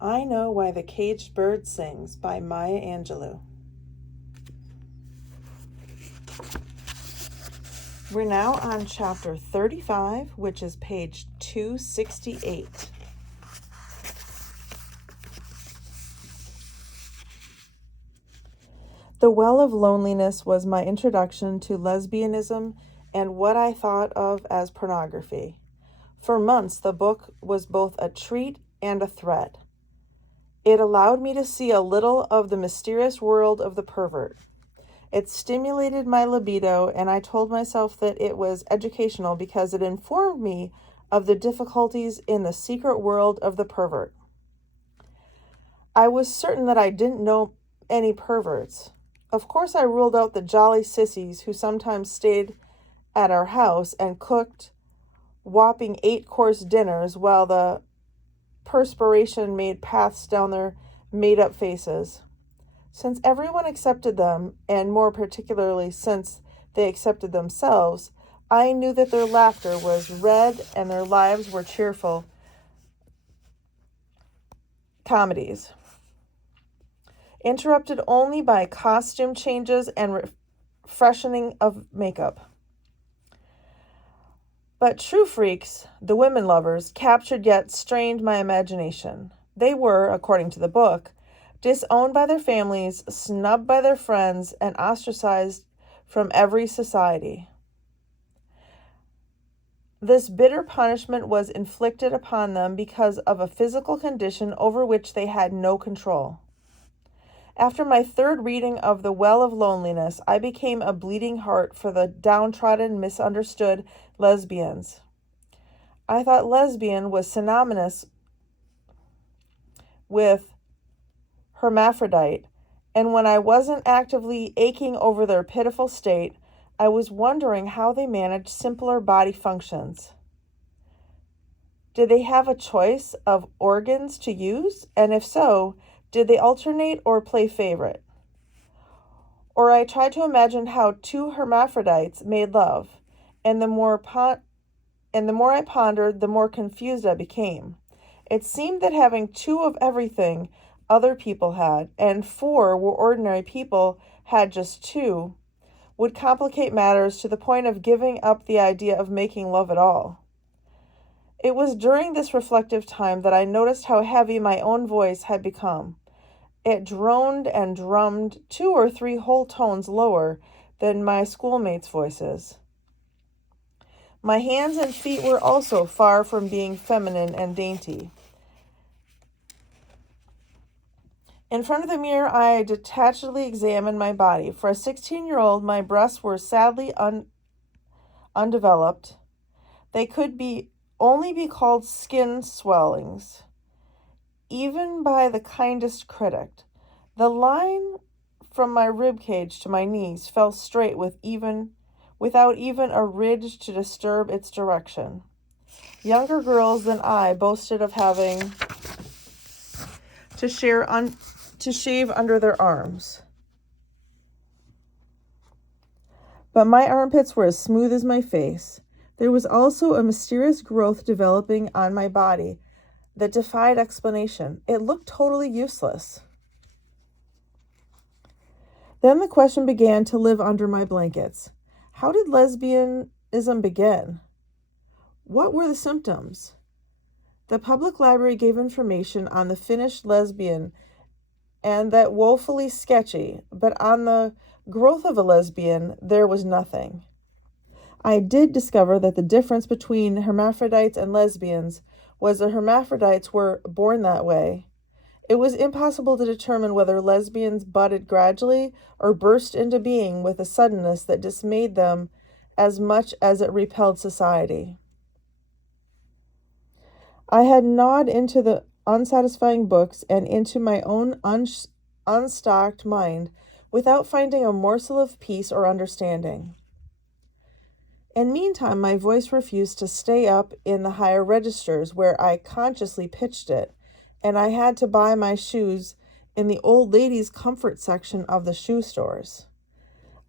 I Know Why the Caged Bird Sings by Maya Angelou. We're now on chapter 35, which is page 268. The Well of Loneliness was my introduction to lesbianism and what I thought of as pornography. For months, the book was both a treat and a threat. It allowed me to see a little of the mysterious world of the pervert. It stimulated my libido, and I told myself that it was educational because it informed me of the difficulties in the secret world of the pervert. I was certain that I didn't know any perverts. Of course, I ruled out the jolly sissies who sometimes stayed at our house and cooked whopping 8-course dinners while the perspiration made paths down their made-up faces. Since everyone accepted them, and more particularly since they accepted themselves, I knew that their laughter was red and their lives were cheerful comedies, interrupted only by costume changes and freshening of makeup. But true freaks, the women lovers, captured yet strained my imagination. They were, according to the book, disowned by their families, snubbed by their friends, and ostracized from every society. This bitter punishment was inflicted upon them because of a physical condition over which they had no control. After my third reading of The Well of Loneliness, I became a bleeding heart for the downtrodden, misunderstood lesbians. I thought lesbian was synonymous with hermaphrodite, and when I wasn't actively aching over their pitiful state, I was wondering how they managed simpler body functions. Did they have a choice of organs to use? And if so, did they alternate or play favorite? Or I tried to imagine how two hermaphrodites made love, and the more I pondered, the more confused I became. It seemed that having two of everything other people had, and four where ordinary people had just two, would complicate matters to the point of giving up the idea of making love at all. It was during this reflective time that I noticed how heavy my own voice had become. It droned and drummed 2 or 3 whole tones lower than my schoolmates' voices. My hands and feet were also far from being feminine and dainty. In front of the mirror, I detachedly examined my body. For a 16-year-old, my breasts were sadly undeveloped. They could only be called skin swellings, even by the kindest critic. The line from my rib cage to my knees fell straight without even a ridge to disturb its direction. Younger girls than I boasted of having to shave under their arms. But my armpits were as smooth as my face. There was also a mysterious growth developing on my body that defied explanation. It looked totally useless. Then the question began to live under my blankets. How did lesbianism begin? What were the symptoms? The public library gave information on the finished lesbian, and that woefully sketchy, but on the growth of a lesbian, there was nothing. I did discover that the difference between hermaphrodites and lesbians was the hermaphrodites were born that way. It was impossible to determine whether lesbians budded gradually or burst into being with a suddenness that dismayed them as much as it repelled society. I had gnawed into the unsatisfying books and into my own unstocked mind without finding a morsel of peace or understanding. And meantime, my voice refused to stay up in the higher registers where I consciously pitched it, and I had to buy my shoes in the old ladies' comfort section of the shoe stores.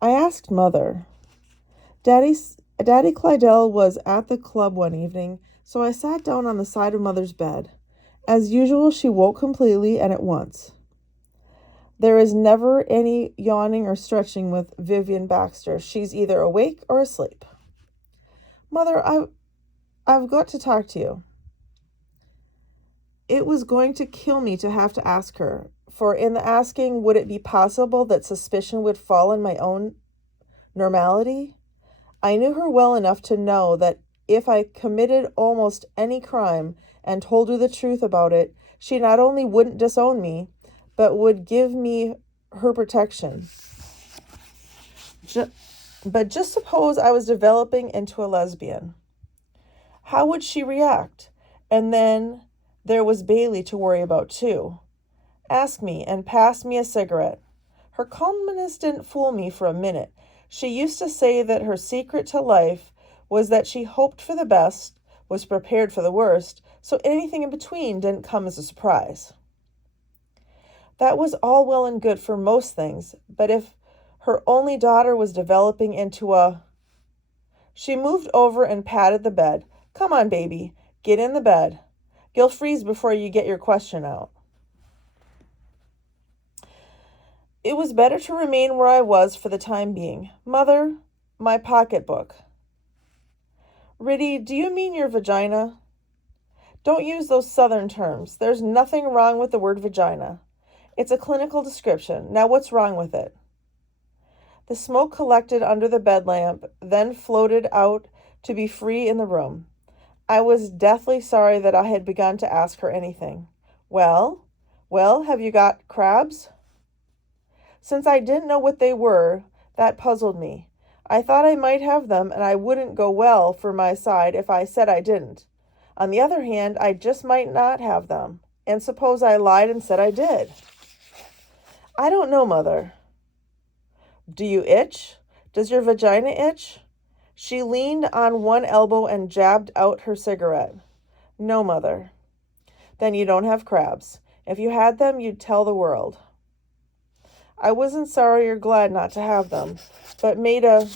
I asked Mother. Daddy Clydell was at the club one evening, so I sat down on the side of Mother's bed. As usual, she woke completely and at once. There is never any yawning or stretching with Vivian Baxter. She's either awake or asleep. Mother, I've got to talk to you. It was going to kill me to have to ask her, for in the asking, would it be possible that suspicion would fall on my own normality? I knew her well enough to know that if I committed almost any crime and told her the truth about it, she not only wouldn't disown me, but would give me her protection. But just suppose I was developing into a lesbian. How would she react? And then there was Bailey to worry about too. Ask me and pass me a cigarette. Her calmness didn't fool me for a minute. She used to say that her secret to life was that she hoped for the best, was prepared for the worst, so anything in between didn't come as a surprise. That was all well and good for most things, but if her only daughter was developing into a... She moved over and patted the bed. Come on, baby, get in the bed. You'll freeze before you get your question out. It was better to remain where I was for the time being. Mother, my pocketbook. Riddy, do you mean your vagina? Don't use those southern terms. There's nothing wrong with the word vagina. It's a clinical description. Now what's wrong with it? The smoke collected under the bed lamp, then floated out to be free in the room. I was deathly sorry that I had begun to ask her anything. Well, have you got crabs? Since I didn't know what they were, that puzzled me. I thought I might have them, and I wouldn't go well for my side if I said I didn't. On the other hand, I just might not have them. And suppose I lied and said I did? I don't know, Mother. Do you itch? Does your vagina itch? She leaned on one elbow and jabbed out her cigarette. No, Mother. Then you don't have crabs. If you had them, you'd tell the world. I wasn't sorry or glad not to have them, but made a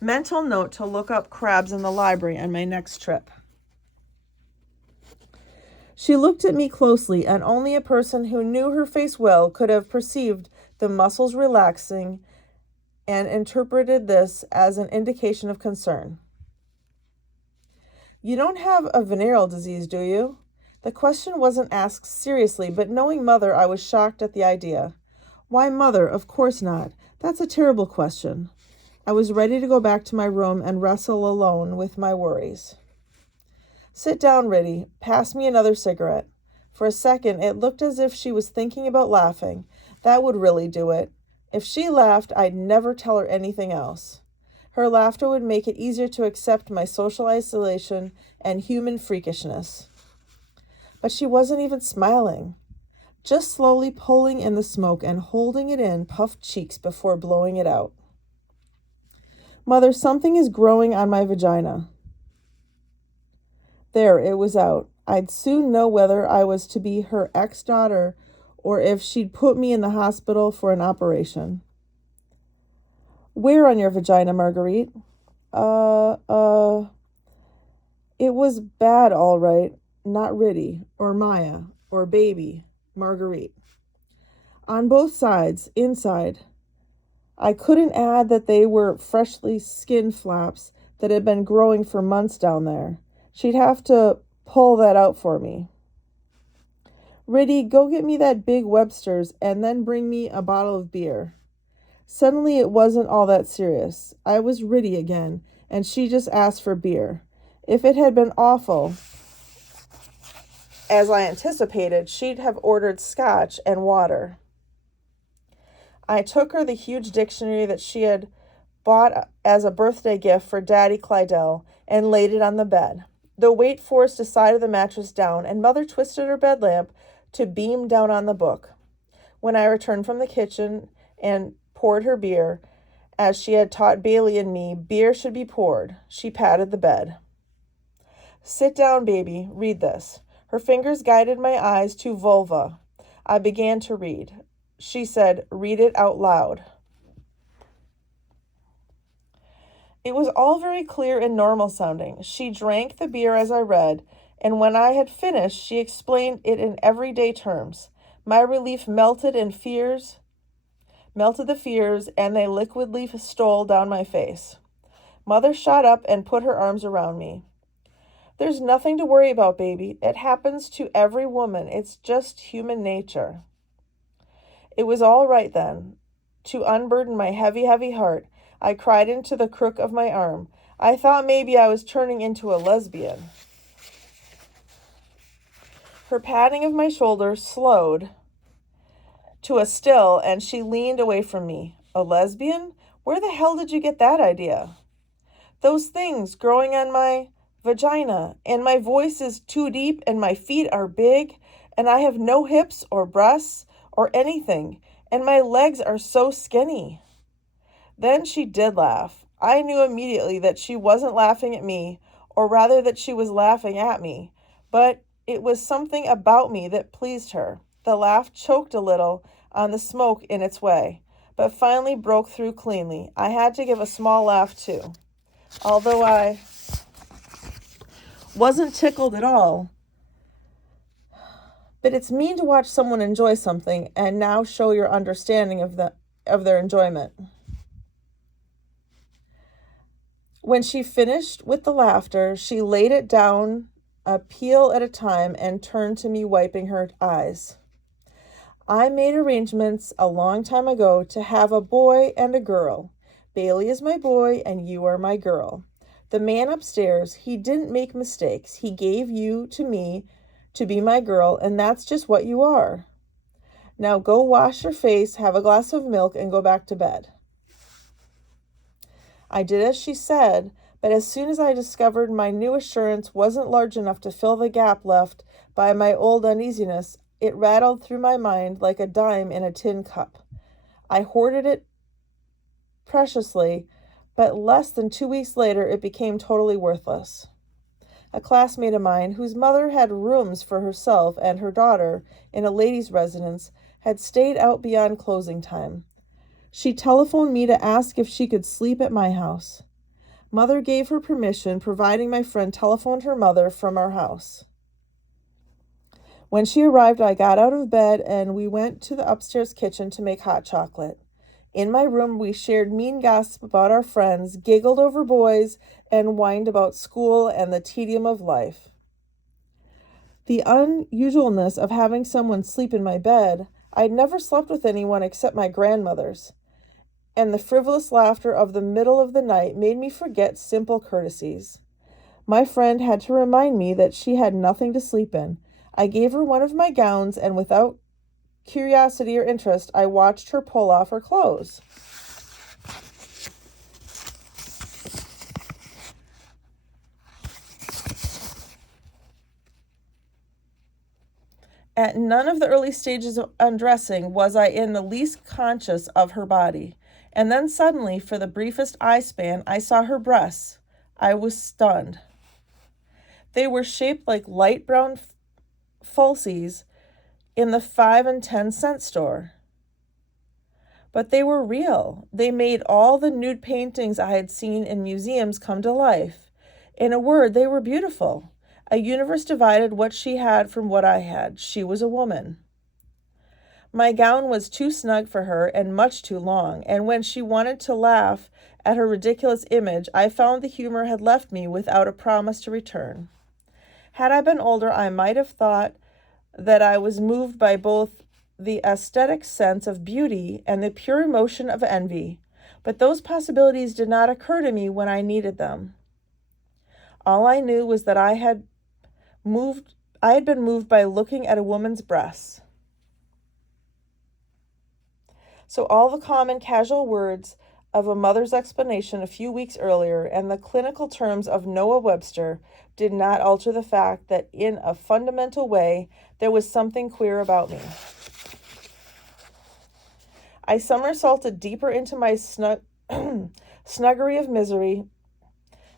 mental note to look up crabs in the library on my next trip. She looked at me closely, and only a person who knew her face well could have perceived the muscles relaxing and interpreted this as an indication of concern. You don't have a venereal disease, do you? The question wasn't asked seriously, but knowing Mother, I was shocked at the idea. Why, Mother, of course not. That's a terrible question. I was ready to go back to my room and wrestle alone with my worries. Sit down, Riddy. Pass me another cigarette. For a second, it looked as if she was thinking about laughing. That would really do it. If she laughed, I'd never tell her anything else. Her laughter would make it easier to accept my social isolation and human freakishness. But she wasn't even smiling, just slowly pulling in the smoke and holding it in puffed cheeks before blowing it out. Mother, something is growing on my vagina. There, it was out. I'd soon know whether I was to be her ex-daughter or if she'd put me in the hospital for an operation. Where on your vagina, Marguerite? It was bad, all right. Not Riddy, or Maya, or baby, Marguerite. On both sides, inside. I couldn't add that they were freshly skinned flaps that had been growing for months down there. She'd have to pull that out for me. Riddy, go get me that big Webster's and then bring me a bottle of beer. Suddenly it wasn't all that serious. I was Riddy again, and she just asked for beer. If it had been awful, as I anticipated, she'd have ordered scotch and water. I took her the huge dictionary that she had bought as a birthday gift for Daddy Clydell and laid it on the bed. The weight forced the side of the mattress down, and Mother twisted her bed lamp to beam down on the book. When I returned from the kitchen and poured her beer, as she had taught Bailey and me, beer should be poured, she patted the bed. Sit down, baby. Read this. Her fingers guided my eyes to vulva. I began to read. She said, read it out loud. It was all very clear and normal sounding. She drank the beer as I read, And when I had finished, she explained it in everyday terms. My relief melted the fears, and they liquidly stole down my face. Mother shot up and put her arms around me. There's nothing to worry about, baby. It happens to every woman. It's just human nature. It was all right then. To unburden my heavy, heavy heart, I cried into the crook of my arm. I thought maybe I was turning into a lesbian. Her patting of my shoulder slowed to a still, and she leaned away from me. A lesbian? Where the hell did you get that idea? Those things growing on my vagina, and my voice is too deep, and my feet are big, and I have no hips or breasts or anything, and my legs are so skinny. Then she did laugh. I knew immediately that she wasn't laughing at me, or rather that she was laughing at me, but it was something about me that pleased her. The laugh choked a little on the smoke in its way, but finally broke through cleanly. I had to give a small laugh too. Although I wasn't tickled at all. But it's mean to watch someone enjoy something and now show your understanding of their enjoyment. When she finished with the laughter, she laid it down a peal at a time and turned to me, wiping her eyes. I made arrangements a long time ago to have a boy and a girl. Bailey is my boy and you are my girl. The man upstairs, he didn't make mistakes. He gave you to me to be my girl, and that's just what you are. Now go wash your face, have a glass of milk, and go back to bed. I did as she said, but as soon as I discovered my new assurance wasn't large enough to fill the gap left by my old uneasiness, it rattled through my mind like a dime in a tin cup. I hoarded it preciously, but less than 2 weeks later it became totally worthless. A classmate of mine, whose mother had rooms for herself and her daughter in a ladies' residence, had stayed out beyond closing time. She telephoned me to ask if she could sleep at my house. Mother gave her permission, providing my friend telephoned her mother from our house. When she arrived, I got out of bed and we went to the upstairs kitchen to make hot chocolate. In my room, we shared mean gossip about our friends, giggled over boys, and whined about school and the tedium of life. The unusualness of having someone sleep in my bed, I'd never slept with anyone except my grandmother's, and the frivolous laughter of the middle of the night made me forget simple courtesies. My friend had to remind me that she had nothing to sleep in. I gave her one of my gowns, and without curiosity or interest, I watched her pull off her clothes. At none of the early stages of undressing was I in the least conscious of her body. And then suddenly, for the briefest eye span, I saw her breasts. I was stunned. They were shaped like light brown falsies in the 5 and 10-cent store. But they were real. They made all the nude paintings I had seen in museums come to life. In a word, they were beautiful. A universe divided what she had from what I had. She was a woman. My gown was too snug for her and much too long, and when she wanted to laugh at her ridiculous image, I found the humor had left me without a promise to return. Had I been older, I might have thought that I was moved by both the aesthetic sense of beauty and the pure emotion of envy, but those possibilities did not occur to me when I needed them. All I knew was that I had been moved by looking at a woman's breasts. So all the common casual words of a mother's explanation a few weeks earlier and the clinical terms of Noah Webster did not alter the fact that in a fundamental way there was something queer about me. I somersaulted deeper into my snuggery of misery.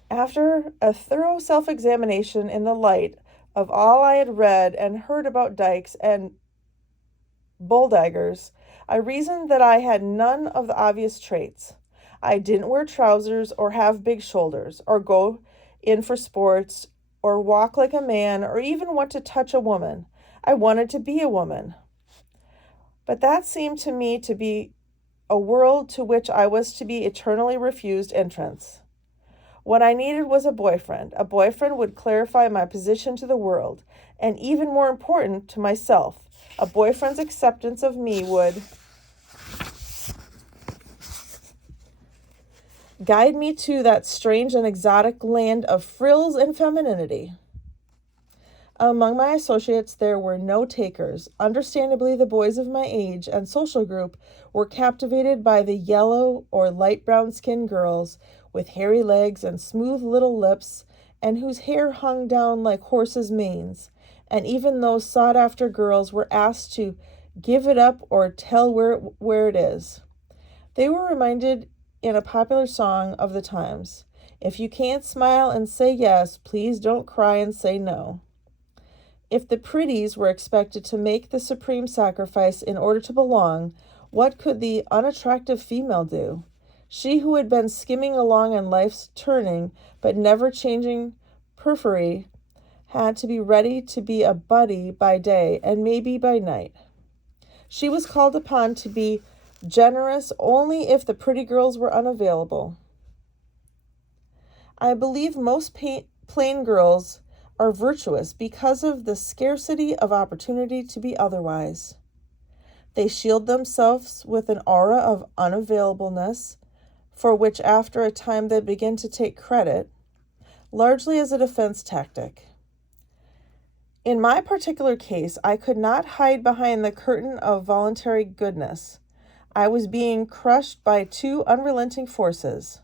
After a thorough self-examination in the light of all I had read and heard about dykes and bulldaggers, I reasoned that I had none of the obvious traits. I didn't wear trousers or have big shoulders or go in for sports or walk like a man or even want to touch a woman. I wanted to be a woman. But that seemed to me to be a world to which I was to be eternally refused entrance. What I needed was a boyfriend. A boyfriend would clarify my position to the world, and even more important, to myself. A boyfriend's acceptance of me would guide me to that strange and exotic land of frills and femininity. Among my associates, there were no takers. Understandably, the boys of my age and social group were captivated by the yellow or light brown skinned girls with hairy legs and smooth little lips and whose hair hung down like horses' manes. And even those sought-after girls were asked to give it up or tell where it is. They were reminded in a popular song of the times, "If you can't smile and say yes, please don't cry and say no." If the pretties were expected to make the supreme sacrifice in order to belong, what could the unattractive female do? She who had been skimming along in life's turning, but never changing periphery, had to be ready to be a buddy by day and maybe by night. She was called upon to be generous only if the pretty girls were unavailable. I believe most plain girls are virtuous because of the scarcity of opportunity to be otherwise. They shield themselves with an aura of unavailableness, for which after a time they begin to take credit, largely as a defense tactic. In my particular case, I could not hide behind the curtain of voluntary goodness. I was being crushed by two unrelenting forces: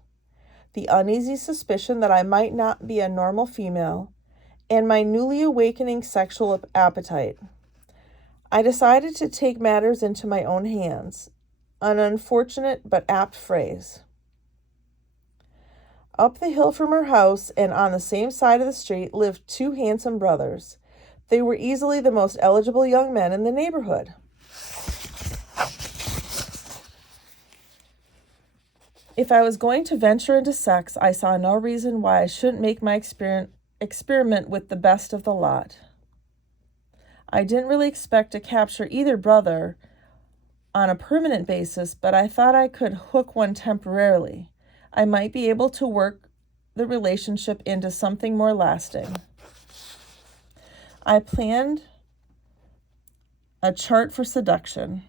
the uneasy suspicion that I might not be a normal female, and my newly awakening sexual appetite. I decided to take matters into my own hands, an unfortunate but apt phrase. Up the hill from her house and on the same side of the street lived two handsome brothers. They were easily the most eligible young men in the neighborhood. If I was going to venture into sex, I saw no reason why I shouldn't make my experiment with the best of the lot. I didn't really expect to capture either brother on a permanent basis, but I thought I could hook one temporarily. I might be able to work the relationship into something more lasting. I planned a chart for seduction.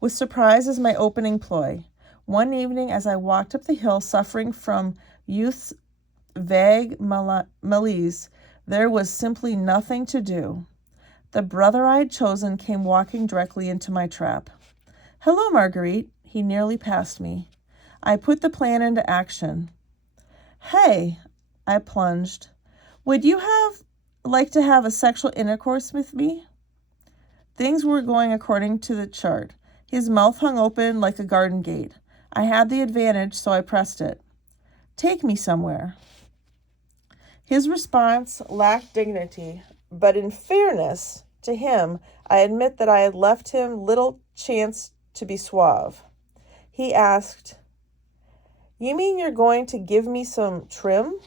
With surprise as my opening ploy. One evening as I walked up the hill suffering from youth's vague malaise, there was simply nothing to do. The brother I had chosen came walking directly into my trap. "Hello, Marguerite." He nearly passed me. I put the plan into action. "Hey," I plunged, "would you like to have a sexual intercourse with me?" Things were going according to the chart. His mouth hung open like a garden gate. I had the advantage, so I pressed it. "Take me somewhere." His response lacked dignity, but in fairness to him, I admit that I had left him little chance to be suave. He asked, "You mean you're going to give me some trim?"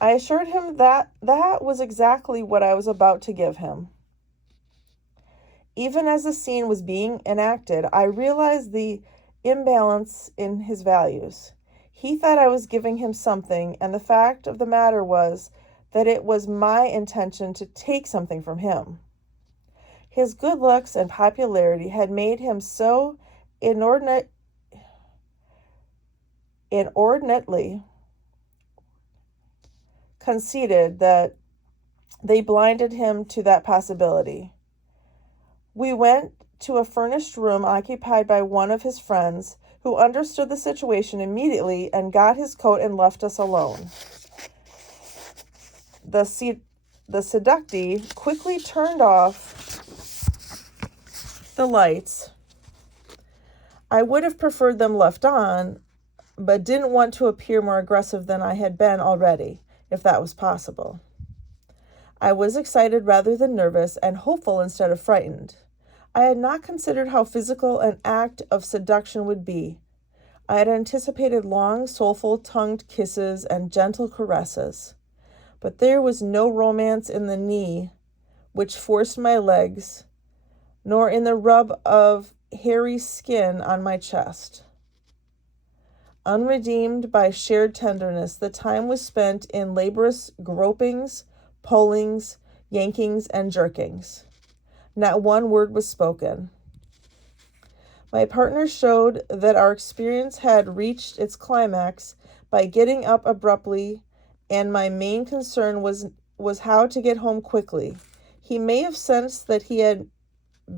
I assured him that was exactly what I was about to give him. Even as the scene was being enacted, I realized the imbalance in his values. He thought I was giving him something, and the fact of the matter was that it was my intention to take something from him. His good looks and popularity had made him so inordinately conceited that they blinded him to that possibility. We went to a furnished room occupied by one of his friends, who understood the situation immediately and got his coat and left us alone. The seductee quickly turned off the lights. I would have preferred them left on, but didn't want to appear more aggressive than I had been already, if that was possible. I was excited rather than nervous and hopeful instead of frightened. I had not considered how physical an act of seduction would be. I had anticipated long, soulful tongued kisses and gentle caresses, but there was no romance in the knee which forced my legs, nor in the rub of hairy skin on my chest. Unredeemed by shared tenderness, the time was spent in laborious gropings, pullings, yankings, and jerkings. Not one word was spoken. My partner showed that our experience had reached its climax by getting up abruptly, and my main concern was how to get home quickly. He may have sensed that he had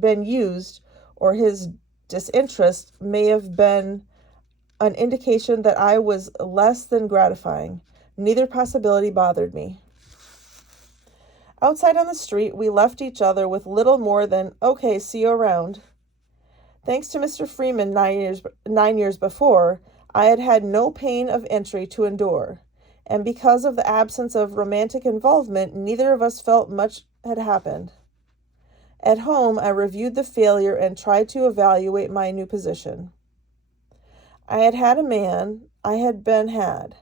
been used, or his disinterest may have been an indication that I was less than gratifying. Neither possibility bothered me. Outside on the street, we left each other with little more than, "Okay, see you around." Thanks to Mr. Freeman 9 years before, I had had no pain of entry to endure, and because of the absence of romantic involvement, neither of us felt much had happened. At home, I reviewed the failure and tried to evaluate my new position. I had had a man, I had been had.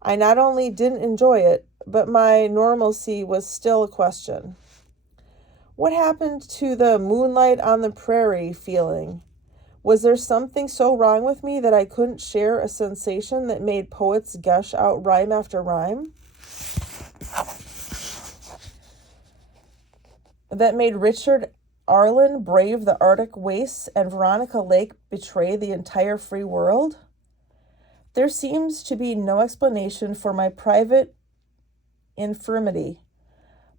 I not only didn't enjoy it, but my normalcy was still a question. What happened to the moonlight on the prairie feeling? Was there something so wrong with me that I couldn't share a sensation that made poets gush out rhyme after rhyme? That made Richard Arlen brave the Arctic wastes and Veronica Lake betray the entire free world? There seems to be no explanation for my private infirmity,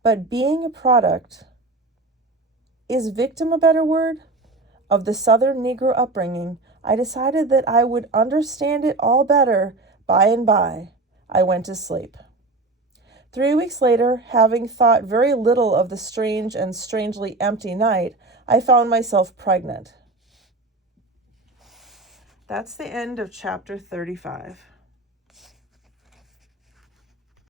but being a product, is victim a better word, of the Southern Negro upbringing, I decided that I would understand it all better by and by. I went to sleep. 3 weeks later, having thought very little of the strange and strangely empty night, I found myself pregnant. That's the end of chapter 35.